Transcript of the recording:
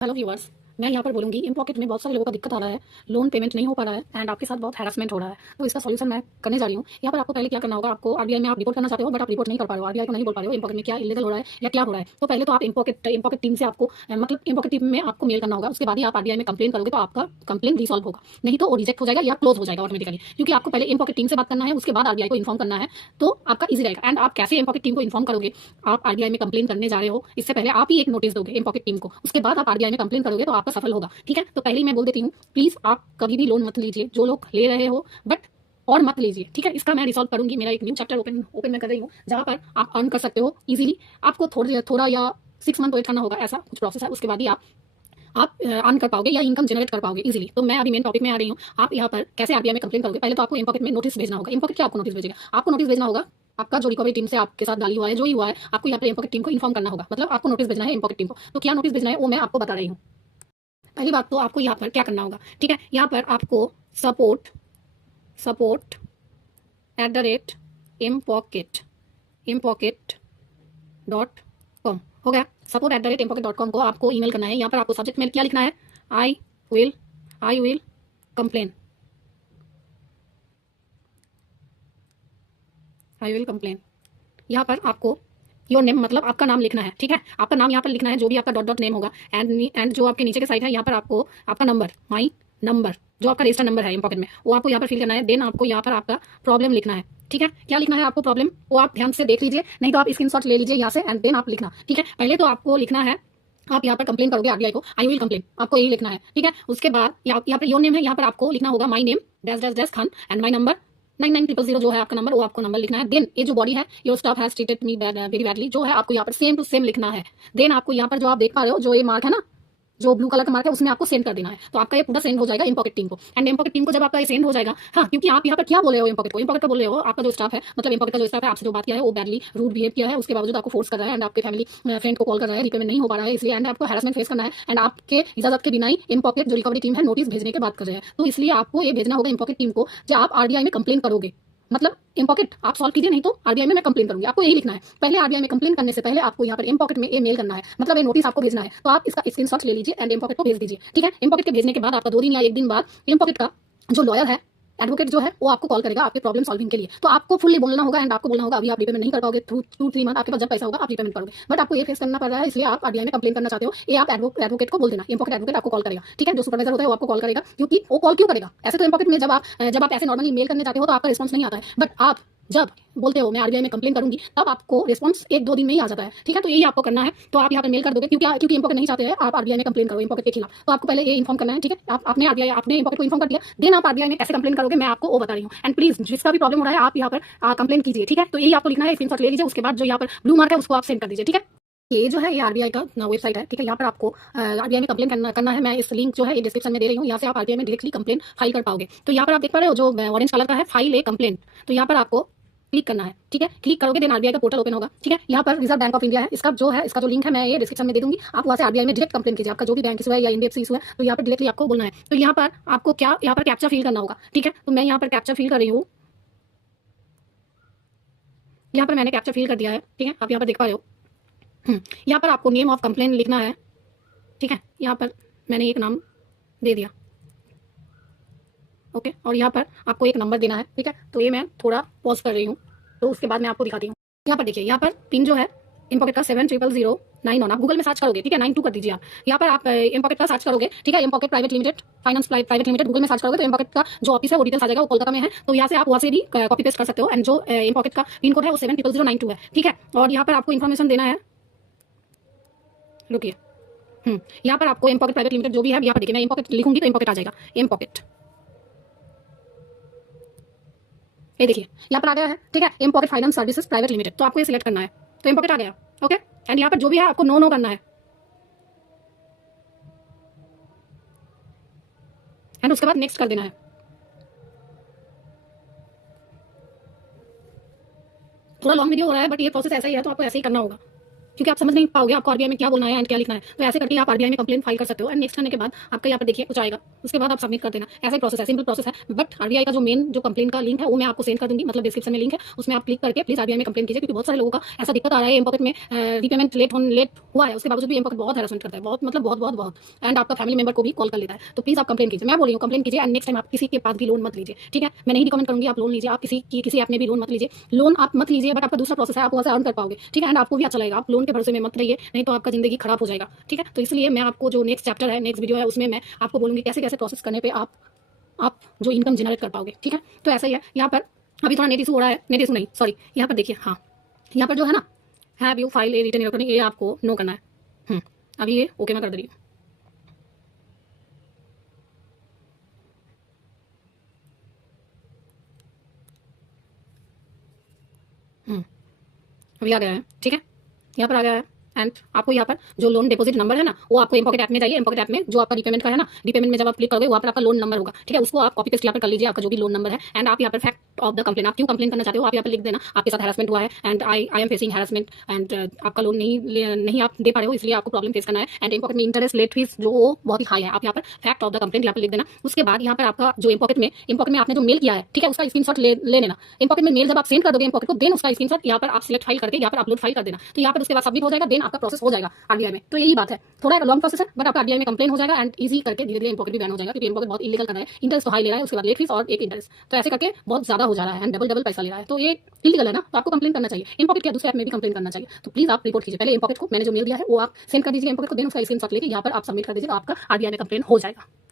Hello viewers, मैं यहाँ पर बोलूँगी इन पॉकेट में बहुत सारे लोगों का दिक्कत आ रहा है, लोन पेमेंट नहीं हो पा रहा है एंड आपके साथ बहुत हैरेसमेंट हो रहा है। तो इसका सॉल्यूशन मैं करने जा रही हूँ। यहाँ पर आपको पहले क्या करना होगा, आपको आरबीआई में आप रिपोर्ट करना चाहते हो बट आप रिपोर्ट नहीं कर पा रहे हो, आरबीआई को नहीं बोल पा रहे हो इन पॉकेट में क्या इलीगल हो रहा है या क्या हो रहा है। तो पहले तो आप इन पॉकेट टीम से आपको मतलब इन पॉकेट टीम में आपको मेल करना होगा। उसके बाद ही आप आरबीआई में कंप्लेन करोगे तो आपका कंप्लेन रिसॉल्व होगा, नहीं तो वो रिजेक्ट हो जाएगा या क्लोज हो जाएगा ऑटोमेटिकली, क्योंकि आपको पहले इन पॉकेट टीम से बात करना है, उसके बाद आरबीआई को इन्फॉर्म करना है। तो आपका ईजी रहेगा। एंड आप कैसे इन पॉकेट टीम को इन्फॉर्म करोगे, आप आरबीआई में कंप्लेन करने जा रहे हो, इससे पहले आप ही एक नोटिस दोगे इन पॉकेट टीम को, उसके बाद आप आरबीआई में कंप्लेन करोगे तो आपका सफल होगा। ठीक है, तो पहले ही मैं बोल देती हूँ, प्लीज आप कभी भी लोन मत लीजिए, जो लोग ले रहे हो बट और मत लीजिए। ठीक है, इसका मैं रिसॉल्व करूंगी। मेरा एक न्यू चैप्टर ओपन मैं कर रही हूँ जहाँ पर आप अर्न कर सकते हो इजीली। आपको थोड़ा या 6 मंथ वेट करना होगा, ऐसा कुछ प्रोसेस है। उसके बाद ही आप अर्न कर पाओगे या इनकम जनरेट कर पाओगे इजीली। तो मैं अभी मेन टॉपिक में आ रही हूँ। आप यहाँ पर कैसे आरबीआई में कंप्लेन करोगे, पहले तो आपको इनपॉकेट में नोटिस भेजना होगा। इनपॉकेट क्या आपको नोटिस भेजेगा, आपको नोटिस भेजना होगा आपका जो रिकवरी टीम से आपके साथ डाली हुआ है, जो ही हुआ है, आपको यहाँ पर इनपॉकेट टीम को इन्फॉर्म करना होगा। मतलब आपको नोटिस भेजना है इनपॉकेट टीम को। तो क्या नोटिस भेजना है वो मैं आपको बता रही हूँ। पहली बात तो आपको यहाँ पर क्या करना होगा, ठीक है, यहाँ पर आपको सपोर्ट @imppocket imppocket.com हो गया। support@imppocket.com को आपको ईमेल करना है। यहाँ पर आपको सब्जेक्ट में क्या लिखना है, आई विल कंप्लेन यहाँ पर आपको योर नेम मतलब आपका नाम लिखना है। ठीक है, आपका नाम यहाँ पर लिखना है, जो भी आपका डॉट नेम होगा। एंड जो आपके नीचे के साइड है, यहाँ पर आपको आपका नंबर, माई नंबर, जो आपका रजिस्टर नंबर है इम्पॉकेट में, वो आपको यहाँ पर फिल करना है। देन आपको यहाँ पर आपका प्रॉब्लम लिखना है। ठीक है, क्या लिखना है आपको प्रॉब्लम, वो आप ध्यान से देख लीजिए, नहीं तो आप स्क्रीनशॉट ले लीजिए यहाँ से एंड देन आप लिखना। ठीक है, पहले तो आपको लिखना है, आप यहाँ पर कंप्लेन करोगे आरबीआई को, आई विल कंप्लेन, आपको यही लिखना है। ठीक है, उसके बाद यहाँ पर योर नेम है, यहाँ पर आपको लिखना होगा my name dash dash dash Khan and my number 9900 जो है आपका नंबर, वो आपको नंबर लिखना है। देन ये जो बॉडी है, your staff has treated me very badly, जो है आपको यहाँ पर सेम टू सेम लिखना है। देन आपको यहाँ पर जो आप देख पा रहे हो, जो ये मार्क है ना, जो ब्लू कलर का मार्क है, उसमें आपको सेंड कर देना है। तो आपका ये पूरा सेंड हो जाएगा इनपॉकेट टीम को। एंड इनपॉकेट टीम को जब आपका ये सेंड हो जाएगा, हाँ, क्योंकि आप यहाँ पर क्या बोल रहे हो, इनपॉकेट को बोल रहे हो आपका जो स्टाफ है, मतलब इनपॉकेट का जो स्टाफ है, आपसे जो बात किया है वो बैडली रूड बिहेव किया है, उसके बावजूद आपको फोर्स कर रहा है एंड आपके फैमिली फ्रेंड को कॉल कर रहा है, रिपेमेंट नहीं हो पा रहा है इसलिए, एंड आपको हैरेसमेंट फेस करना है एंड आपके इजाजत के बिना ही इनपॉकेट जो रिकवरी टीम है नोटिस भेजने की बात कर रहे हैं। तो इसलिए आपको ये भेजना होगा इनपॉकेट टीम को जब आप आरबीआई में कंप्लेन करोगे। मतलब इम्पॉकेट आप सॉल्व कीजिए, नहीं तो आरबीआई में मैं कंप्लेन करूंगी। आपको यही लिखना है। पहले आरबीआई में कंप्लेन करने से पहले आपको यहाँ पर इम्पॉकेट में ये मेल करना है, मतलब ये नोटिस आपको भेजना है। तो आप इसका स्क्रीनशॉट ले लीजिए एंड इम्पॉकेट को भेज दीजिए। ठीक है, इम्पॉकेट के भेजने के बाद आपका 2 दिन या 1 दिन बाद इम्पॉकेट का जो लॉयर है, एडवोकेट जो है, वो आपको कॉल करेगा आपके प्रॉब्लम सॉल्विंग के लिए। तो आपको फुल्ली बोलना होगा एंड आपको बोलना होगा अभी आप रिपेमेंट नहीं कर पाओगे, 2-3 मंथ आपके पास जब पैसा होगा आप रिपेमेंट करोगे। बट आपको ये फेस करना पड़ रहा है, इसलिए आप आरबीआई में कंप्लेन करना चाहते हो, ये आप एडवोकेट को बोल देना। इम्पॉकेट एडवोकेट आपको कॉल करेगा। ठीक है, जो सुपरवाइजर होता है वो आपको कॉल करेगा, क्योंकि वो कॉल क्यों करेगा, ऐसे तो इम्पॉकेट में जब आप ऐसे नॉर्मली मेल करने जाते हो तो आपका रिस्पॉन्स नहीं आता है, बट आप जब बोलते हो मैं आरबीआई में कंप्लेन करूंगी, तब आपको रिस्पॉन्स 1-2 दिन में ही आ जाता है। ठीक है, तो यही आपको करना है। तो आप यहाँ पर मेल कर दोगे, क्योंकि इम्पॉकेट नहीं चाहते हैं आप आरबीआई में कंप्लेन करो इम्पॉकेट के खिलाफ। तो आपको पहले ये इन्फॉर्म करना है। ठीक है, आपने इम्पॉकेट को इन्फॉर्म कर दिया, देन आप आरबीआई में कैसे कंप्लेन करोगे मैं आपको वो बता रही हूँ। एंड प्लीज जिसका भी प्रॉब्लम हो रहा है आप यहाँ पर कंप्लेन कीजिए। ठीक है, तो यही आपको लिखना है, स्क्रीनशॉट ले लीजिए, उसके बाद जो यहाँ पर ब्लू मार्क है उसको आप सेंड कर दीजिए। ठीक है, ये जो है ये आरबीआई का वेबसाइट है। ठीक है, यहाँ पर आपको आरबीआई में कंप्लेन करना है। मैं इस लिंक जो है ये डिस्क्रिप्शन में दे रही हूँ, यहाँ से आप आरबीआई में डायरेक्टली कंप्लेन फाइल कर पाओगे। तो यहाँ पर आप देख पा रहे हो जो ऑरेंज कलर का है, फाइल ए कंप्लेन, तो यहाँ पर आपको क्लिक करना है। ठीक है, क्लिक करोगे देन आरबीआई का पोर्टल ओपन होगा। ठीक है, यहाँ पर रिजर्व बैंक ऑफ इंडिया है, इसका जो लिंक है मैं ये डिस्क्रिप्शन में दे दूंगी। आप वहाँ से आरबीआई में डायरेक्ट कंप्लेन कीजिए, आपका जो भी बैंक इशू है या एनबीएफसी इशू है, तो यहाँ पर डायरेक्टली आपको बोलना है। तो यहाँ पर आपको क्या यहाँ पर कैप्चा फिल करना होगा। ठीक है, तो मैं यहाँ पर कैप्चा फिल कर रही हूँ, यहाँ पर मैंने कैप्चा फिल कर दिया है। ठीक है, आप यहाँ पर देख पा रहे हो। यहाँ पर आपको नेम ऑफ कंप्लेन लिखना है। ठीक है, यहाँ पर मैंने एक नाम दे दिया, ओके, और यहाँ पर आपको एक नंबर देना है। ठीक है, तो ये मैं थोड़ा पॉज कर रही हूँ, तो उसके बाद मैं आपको दिखाती हूँ। यहाँ पर देखिए, यहाँ पर पिन जो है इम्पॉकेट का 700091, आप गूगल में सर्च करोगे। ठीक है, 92 कर दीजिए आप। यहाँ पर आप इम्पॉकेट का सर्च करोगे। ठीक है, mPokket private limited finance private limited Google में सर्च करोगे तो इम्पॉकेट का जो ऑफिस है वो डिटेल्स आ जाएगा, वो कोलकाता में है। तो यहाँ से आप वहाँ से भी कॉपी पेस्ट कर सकते हो। एंड जो इम्पॉकेट का पिन कोड है वो 700092 है। ठीक है, और यहाँ पर आपको इन्फॉर्मेशन देना है, रुकिए, यहाँ पर आपको इम्पॉकेट प्राइवेट लिमिटेड जो भी है, यहाँ पर देखिए मैं इम्पॉकेट लिखूंगी तो इम्पॉकेट आ जाएगा, इम्पॉकेट, ये देखिए यहाँ पर आ गया है। ठीक है, इम्पॉकेट फाइनेंस सर्विसेज प्राइवेट लिमिटेड, तो आपको ये सिलेक्ट करना है, तो इम्पॉकेट आ गया। ओके, एंड यहाँ पर जो भी है आपको नो करना है, एंड उसके बाद नेक्स्ट कर देना है। थोड़ा लॉन्ग वीडियो हो रहा है बट ये प्रोसेस ऐसा ही है, तो आपको ऐसे ही करना होगा। क्योंकि आप समझ नहीं पाओगे आपको आरबीआई में क्या बोलना है एंड क्या लिखना है। तो ऐसे करके आप आरबीआई में कंप्लेंट फाइल कर सकते हो एंड नेक्स्ट करने के बाद आपका यहाँ पर देखिए कुछ आएगा, उसके बाद आप सबमिट कर देना। ऐसा ही प्रोसेस है, सिंपल प्रोसेस है। बट आरबीआई का जो मेन जो कंप्लेंट का लिंक है वो मैं आपको सेंड कर दूंगी, मतलब डिस्क्रिप्शन में लिंक है, उसमें आप क्लिक करके प्लीज आरबीआई में कंप्लेंट कीजिए, क्योंकि बहुत सारे लोगों का ऐसा दिक्कत आ रहा है एम पॉकेट में रीपेमेंट लेट हुआ है, उसके बावजूद भी एम पॉकेट बहुत हैरेसमेंट करता है, बहुत मतलब बहुत बहुत बहुत, एंड आपका फैमिली मेंबर को भी कॉल कर लेता है। तो प्लीज आप कंप्लेंट कीजिए, मैं बोल रही हूँ कंप्लेंट कीजिए एंड नेक्स्ट टाइम आप किसी के पास भी लोन मत लीजिए, ठीक है। मैं नहीं रिकमेंड करूंगी आप लोन लीजिए, आप किसी ऐप में भी लोन मत लीजिए, लोन आप मत लीजिए, बट आपका दूसरा प्रोसेस है, आप वहाँ से अर्न कर पाओगे, ठीक है, एंड आपको भी अच्छा लगेगा। आप लोन के भरोसे में मत रहिए, नहीं तो आपका जिंदगी खराब हो जाएगा, ठीक है। तो इसलिए मैं आपको जो नेक्स्ट चैप्टर है, नेक्स्ट वीडियो है, उसमें मैं आपको बोलूंगी कैसे कैसे प्रोसेस करने पे आप जो इनकम जनरेट कर पाओगे, ठीक है। तो ऐसा ही है यहाँ पर, अभी थोड़ा नेट इशू हो रहा है, नेट इशू नहीं सॉरी, यहाँ पर देखिए, हाँ यहाँ पर जो है ना, have you file A return electronic, ये आपको नो करना है। अभी ये ओके मैं कर दे रही हूँ। अभी आ गया है, ठीक है, यहाँ पर आ गया है। एंड आपको यहाँ पर जो लोन डिपॉजिट नंबर है ना, वो आपको एम पॉकेट ऐप में जाइए, एम पॉकेट ऐप में जो आपका रीपेमेंट का है ना, रीपेमेंट में जब आप क्लिक करोगे वहाँ पर आपका लोन नंबर होगा, ठीक है, उसको आप कॉपी पेस्ट यहाँ पर कर लीजिए, आपका जो भी लोन नंबर है। एंड आप यहाँ पर फैक्ट ऑफ द कंप्लेन, आप क्यों कंप्लेन करना चाहते हो आप यहाँ पर लिख देना, आपके साथ हैरेसमेंट हुआ है and I am facing harassment and आपका लोन नहीं आप दे पा रहे हो, इसलिए आपको प्रॉब्लम फेस करना है एंड एम पॉकेट में इंटरेस्ट लेट फीस जो बहुत ही हाई है। आप यहाँ पर फैक्ट ऑफ द कंप्लेंट यहाँ पर लिख देना। उसके बाद यहाँ पर आपका जो एम पॉकेट में आपने जो मेल किया है, ठीक है, उसका स्क्रीनशॉट ले लेना। एम पॉकेट में मेल जब आप सेंड कर दोगे एम पॉकेट को, देन उसका स्क्रीनशॉट यहाँ पर आप सिलेक्ट फाइल करके यहाँ पर अपलोड फाइल कर देना। तो यहाँ पर उसके बाद सबमिट हो जाएगा, देन आपका प्रोसेस हो जाएगा आरबीआई में। तो यही बात है, थोड़ा लॉन्ग प्रोसेस है, बट आपका आरबीआई में कंप्लेन हो जाएगा एंड इजी करके धीरे धीरे इम्पॉकेट भी बैन हो जाएगा, क्योंकि इम्पॉकेट बहुत इलीगल कर रहा है, इंटरेस्ट तो हाई ले रहा है, उसके बाद लेट फीस और एक इंटरेस्ट, तो ऐसे करके बहुत ज्यादा हो जा रहा है एंड डबल पैसा ले रहा है। तो ये इलीगल है ना, तो आपको कंप्लेन करना चाहिए, इम्पॉकेट क्या दूसरे ऐप में भी कंप्लेन करना चाहिए। तो प्लीज आप रिपोर्ट कीजिए, पहले इम्पॉकेट को मैंने जो मेल दिया है वो आप सेंड कर दीजिए इम्पॉकेट को, देन उसका स्क्रीनशॉट लेके यहाँ पर आप सबमिट कर दीजिए, तो आपका आरबीआई में कंप्लेन हो जाएगा।